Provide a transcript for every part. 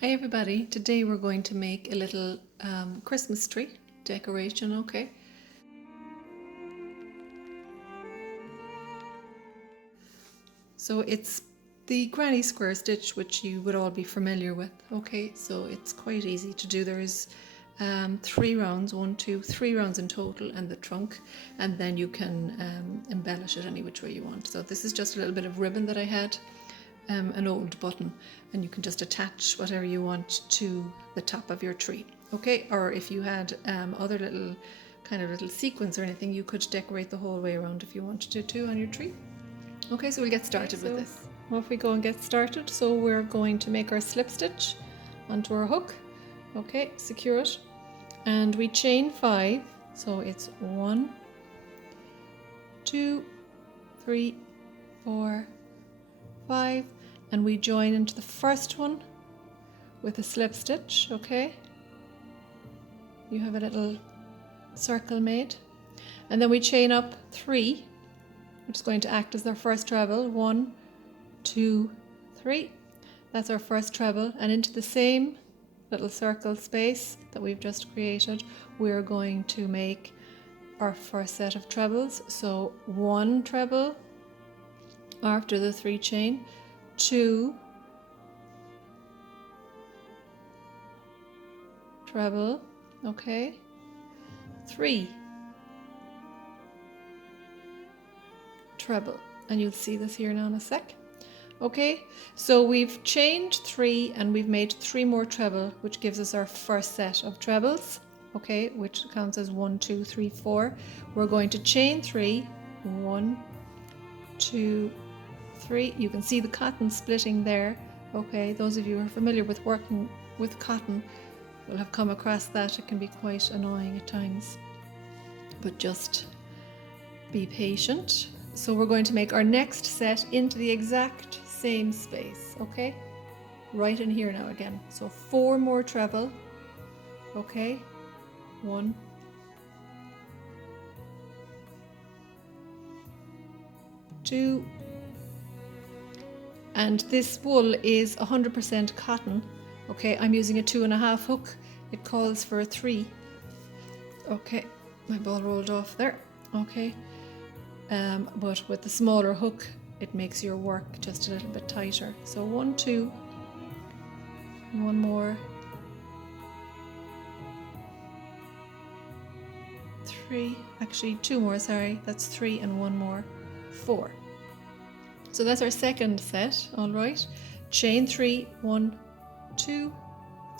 Hi everybody, today we're going to make a little Christmas tree decoration, okay? So it's the granny square stitch which you would all be familiar with, okay? So it's quite easy to do. There's 3 rounds, 1, 2, 3 rounds in total, and the trunk, and then you can embellish it any which way you want. So this is just a little bit of ribbon that I had. An old button, and you can just attach whatever you want to the top of your tree, okay? Or if you had other little sequins or anything, you could decorate the whole way around if you wanted to too on your tree. Okay, so we'll get started with this. Off we go and get started. So we're going to make our slip stitch onto our hook. Okay, secure it, and we chain 5. So it's 1, 2, 3, 4, 5, and we join into the first one with a slip stitch, okay? You have a little circle made, and then we chain up 3, which is going to act as our first treble. 1, 2, 3. That's our first treble, and into the same little circle space that we've just created, we're going to make our first set of trebles. So 1 treble after the 3 chain, 2 treble, okay, 3 treble, and you'll see this here now in a sec. Okay, so we've chained 3 and we've made 3 more treble, which gives us our first set of trebles, okay, which counts as 1, 2, 3, 4. We're going to chain 3, 1, 2, 3. You can see the cotton splitting there. Okay, those of you who are familiar with working with cotton will have come across that. It can be quite annoying at times, but just be patient. So we're going to make our next set into the exact same space, okay? Right in here now again. So 4 more treble, okay? 1, 2, and this wool is 100% cotton. Okay, I'm using a 2.5 hook. It calls for a 3. Okay, my ball rolled off there. Okay, but with the smaller hook, it makes your work just a little bit tighter. So 1, 2, 1 more, 3. Actually, 2 more. Sorry, that's 3 and 1 more, 4. So that's our second set, all right. Chain 3, 1, 2,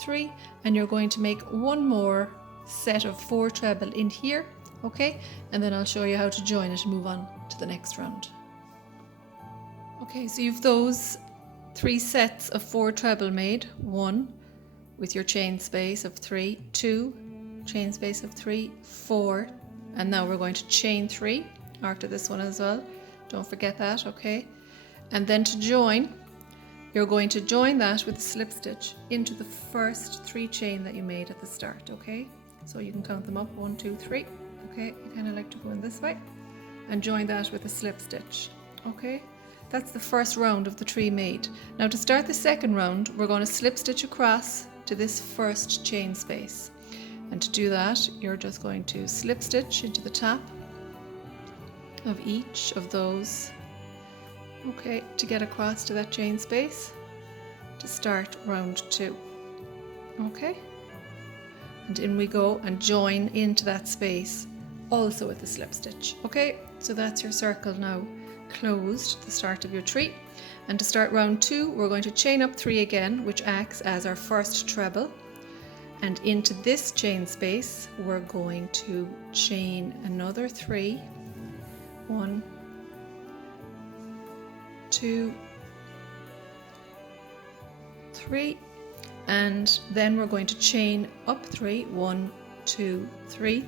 3, and you're going to make 1 more set of 4 treble in here, okay? And then I'll show you how to join it and move on to the next round. Okay, so you've those 3 sets of 4 treble made. 1 with your chain space of 3, 2, chain space of 3, 4, and now we're going to chain 3 after this one as well. Don't forget that, okay? And then to join, you're going to join that with a slip stitch into the first 3 chain that you made at the start, okay? So you can count them up, 1, 2, 3, okay? I kind of like to go in this way, and join that with a slip stitch, okay? That's the first round of the tree made. Now to start the second round, we're going to slip stitch across to this first chain space. And to do that, you're just going to slip stitch into the top of each of those, okay, to get across to that chain space to start round 2, okay? And in we go and join into that space also with the slip stitch, okay? So that's your circle now closed at the start of your tree. And to start round 2, we're going to chain up 3 again, which acts as our first treble. And into this chain space, we're going to chain another 3, 1, 2, 3, and then we're going to chain up 3, 1, 2, 3,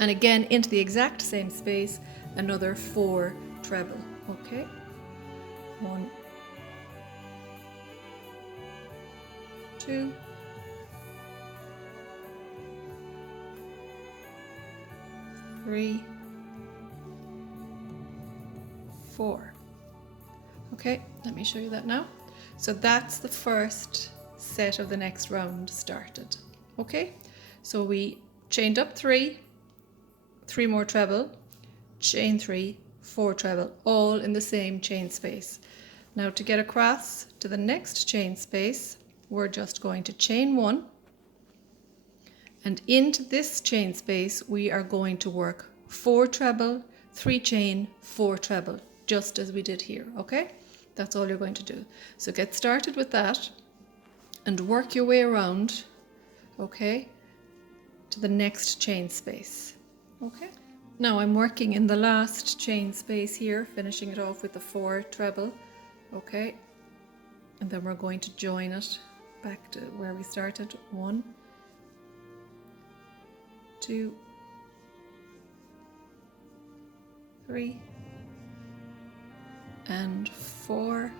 and again into the exact same space, another 4 treble, okay? 1, 2, 3, 4. Okay, let me show you that now. So that's the first set of the next round started. Okay, so we chained up 3, 3 more treble, chain 3, 4 treble, all in the same chain space. Now to get across to the next chain space, we're just going to chain 1, and into this chain space we are going to work 4 treble, 3 chain, 4 treble, just as we did here. Okay, that's all you're going to do. So get started with that and work your way around, okay, to the next chain space. Okay, now I'm working in the last chain space here, finishing it off with the 4 treble. Okay, and then we're going to join it back to where we started. 1, 2, 3, and 4.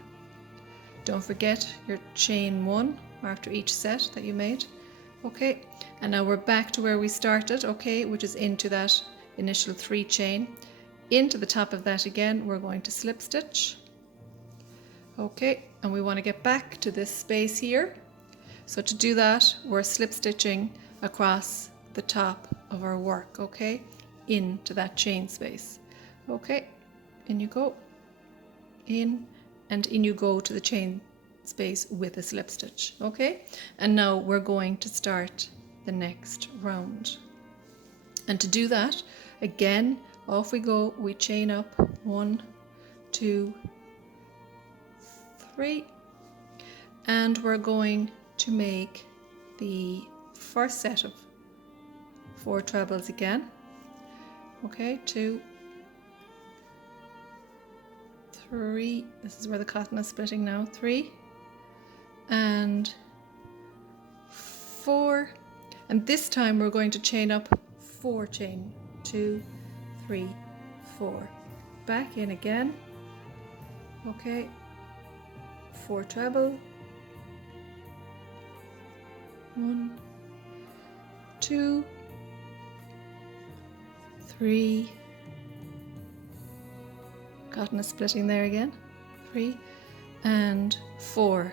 Don't forget your chain 1 after each set that you made. Okay, and now we're back to where we started, okay, which is into that initial 3 chain. Into the top of that again, we're going to slip stitch. Okay, and we want to get back to this space here. So to do that, we're slip stitching across the top of our work, okay, into that chain space. Okay, in you go, in, and in you go to the chain space with a slip stitch. Okay, and now we're going to start the next round. And to do that, again, off we go. We chain up 1, 2, 3, and we're going to make the first set of 4 trebles again. Okay, 2, 3, this is where the cotton is splitting now, 3 and 4, and this time we're going to chain up 4 chain, 2, 3, 4, back in again. Okay, 4 treble, 1, 2, 3, cotton is splitting there again, 3 and 4.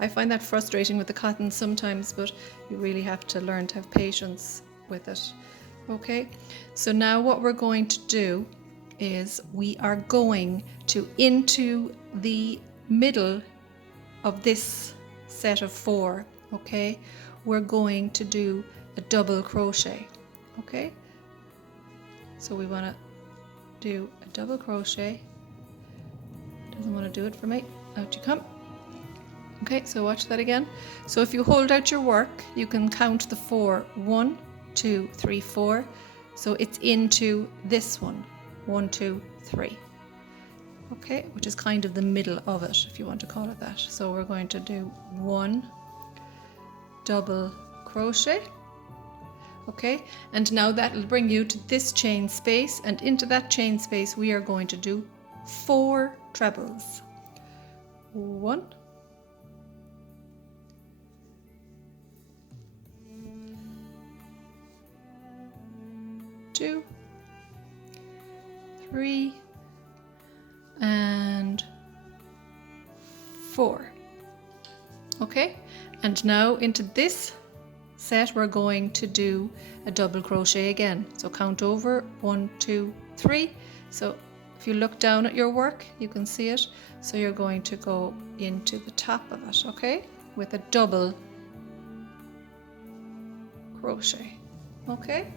I find that frustrating with the cotton sometimes, but you really have to learn to have patience with it. Okay, so now what we're going to do is we are going to, into the middle of this set of 4, okay, we're going to do a double crochet. Okay, so we want to do a double crochet. Doesn't want to do it for me. Out you come. Okay, so watch that again. So if you hold out your work, you can count the 4. 1, 2, 3, 4. So it's into this one. 1, 2, 3. Okay, which is kind of the middle of it, if you want to call it that. So we're going to do 1 double crochet. Okay, and now that will bring you to this chain space, and into that chain space we are going to do 4 trebles. 1, 2, 3, and 4. Okay, and now into this set we're going to do a double crochet again. So count over 1, 2, 3. So if you look down at your work, you can see it. So you're going to go into the top of it, okay, with a double crochet. Okay,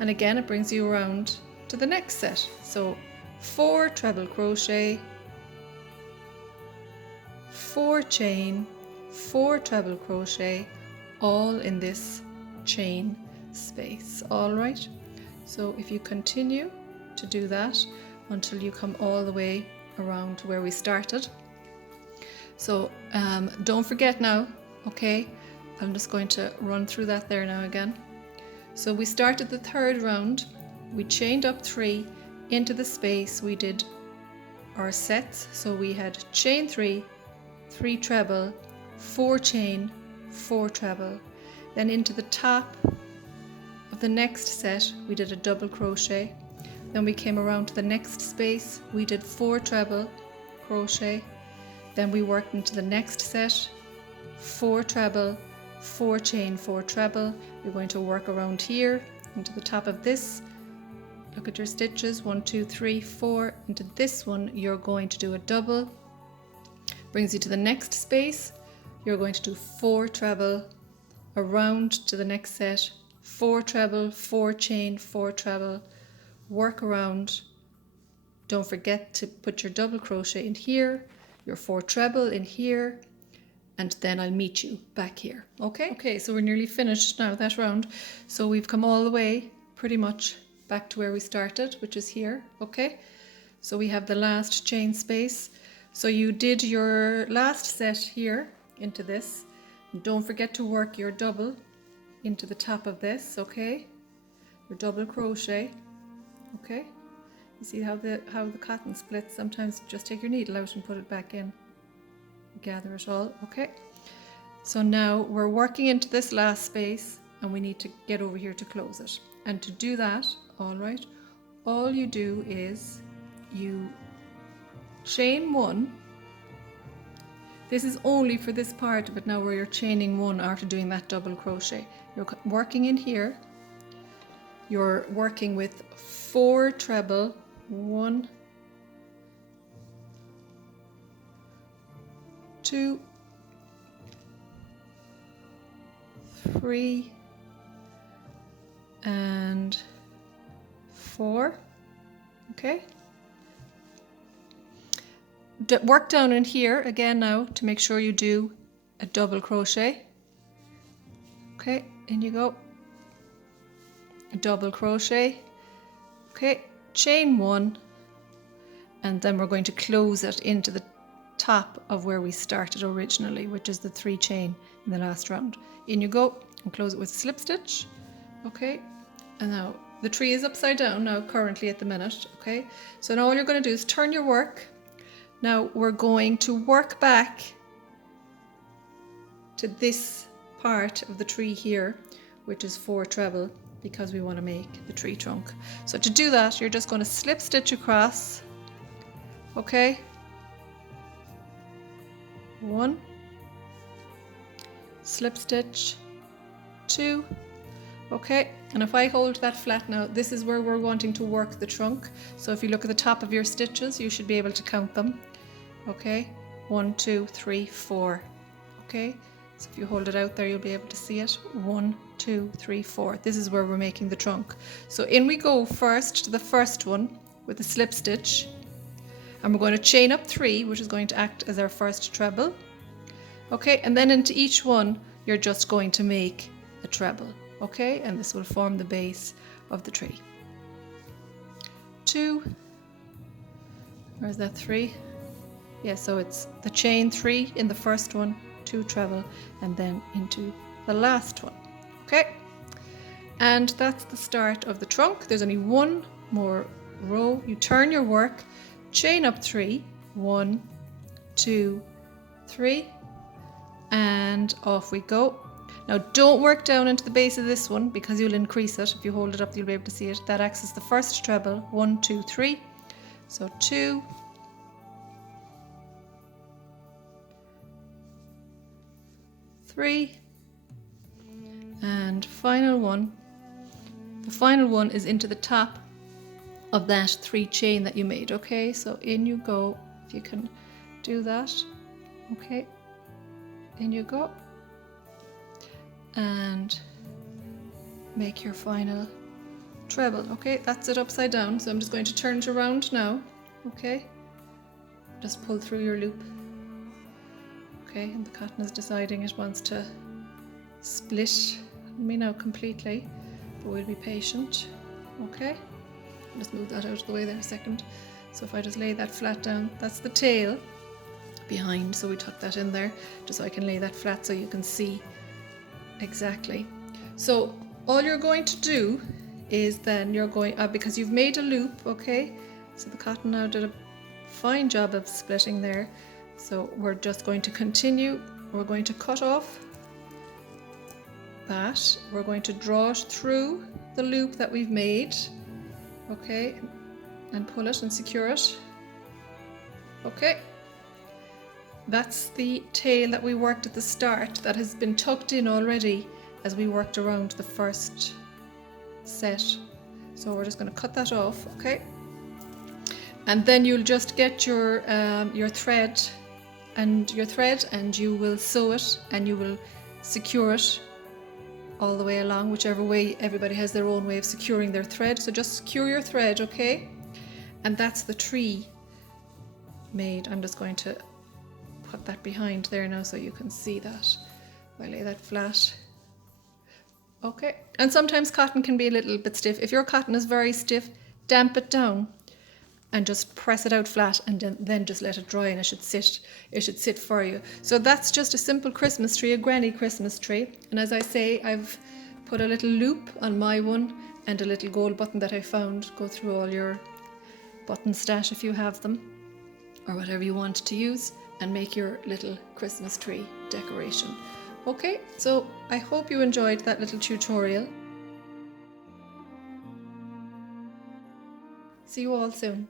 and again it brings you around to the next set. So 4 treble crochet, 4 chain, 4 treble crochet, all in this chain space. All right, so if you continue to do that until you come all the way around to where we started. So don't forget now, okay, I'm just going to run through that there now again. So we started the 3rd round, we chained up 3 into the space, we did our sets. So we had chain 3, 3 treble, 4 chain, 4 treble. Then into the top of the next set we did a double crochet. Then we came around to the next space, we did 4 treble crochet. Then we worked into the next set 4 treble, 4 chain, 4 treble. You're going to work around here into the top of this. Look at your stitches, 1, 2, 3, 4. Into this one, you're going to do a double. Brings you to the next space. You're going to do 4 treble, around to the next set, 4 treble, 4 chain, 4 treble, work around. Don't forget to put your double crochet in here, your 4 treble in here, and then I'll meet you back here. Okay, so we're nearly finished now that round. So we've come all the way pretty much back to where we started, which is here. Okay, so we have the last chain space. So you did your last set here into this. Don't forget to work your double into the top of this. Okay, your double crochet. Okay, you see how the cotton splits? Sometimes just take your needle out and put it back in. Gather it all. Okay, so now we're working into this last space and we need to get over here to close it. And to do that, all right, all you do is you chain 1. This is only for this part of it now where you're chaining 1 after doing that double crochet. You're working in here, you're working with 4 treble, 1, 2, 3, and 4. Okay, work down in here again now to make sure you do a double crochet. Okay, in you go, a double crochet. Okay, chain 1, and then we're going to close it into the top of where we started originally, which is the 3 chain in the last round. In you go and close it with a slip stitch. Okay, and now the tree is upside down now currently at the minute. Okay, so now all you're going to do is turn your work. Now we're going to work back to this part of the tree here, which is 4 treble, because we want to make the tree trunk. So to do that, you're just going to slip stitch across. Okay, 1, slip stitch, 2. Okay, and if I hold that flat now, this is where we're wanting to work the trunk. So if you look at the top of your stitches, you should be able to count them. Okay, 1, 2, 3, 4. Okay, so if you hold it out there, you'll be able to see it. 1, 2, 3, 4. This is where we're making the trunk. So in we go first to the first one with a slip stitch, and we're going to chain up 3, which is going to act as our first treble. Okay, and then into each one, you're just going to make a treble. Okay, and this will form the base of the tree. 2, where's that 3? Yeah, so it's the chain 3 in the first one, 2 treble, and then into the last one. Okay, and that's the start of the trunk. There's only one more row. You turn your work, chain up 3, 1, 2, 3, and off we go. Now don't work down into the base of this one because you'll increase it. If you hold it up, you'll be able to see it. That acts as the first treble, 1, 2, 3. So 2, 3, and final one. The final one is into the top of that 3 chain that you made. Okay, so in you go, if you can do that. Okay, in you go, and make your final treble. Okay, that's it upside down. So I'm just going to turn it around now. Okay, just pull through your loop. Okay, and the cotton is deciding it wants to split me now completely, but we'll be patient. Okay, I'll just move that out of the way there a second. So if I just lay that flat down, that's the tail behind, so we tuck that in there just so I can lay that flat so you can see exactly. So all you're going to do is then you're going, because you've made a loop, okay, so the cotton now did a fine job of splitting there. So we're just going to continue. We're going to cut off that. We're going to draw it through the loop that we've made, okay, and pull it and secure it. Okay, that's the tail that we worked at the start that has been tucked in already as we worked around the first set. So we're just going to cut that off, okay? And then you'll just get your thread and you will sew it and you will secure it all the way along, whichever way. Everybody has their own way of securing their thread, so just secure your thread, okay? And that's the tree made. I'm just going to put that behind there now so you can see that. I lay that flat. Okay, and sometimes cotton can be a little bit stiff. If your cotton is very stiff, damp it down and just press it out flat, and then just let it dry, and it should sit for you. So that's just a simple Christmas tree, a granny Christmas tree. And as I say, I've put a little loop on my one and a little gold button that I found. Go through all your button stash if you have them, or whatever you want to use, and make your little Christmas tree decoration. Okay, so I hope you enjoyed that little tutorial. See you all soon.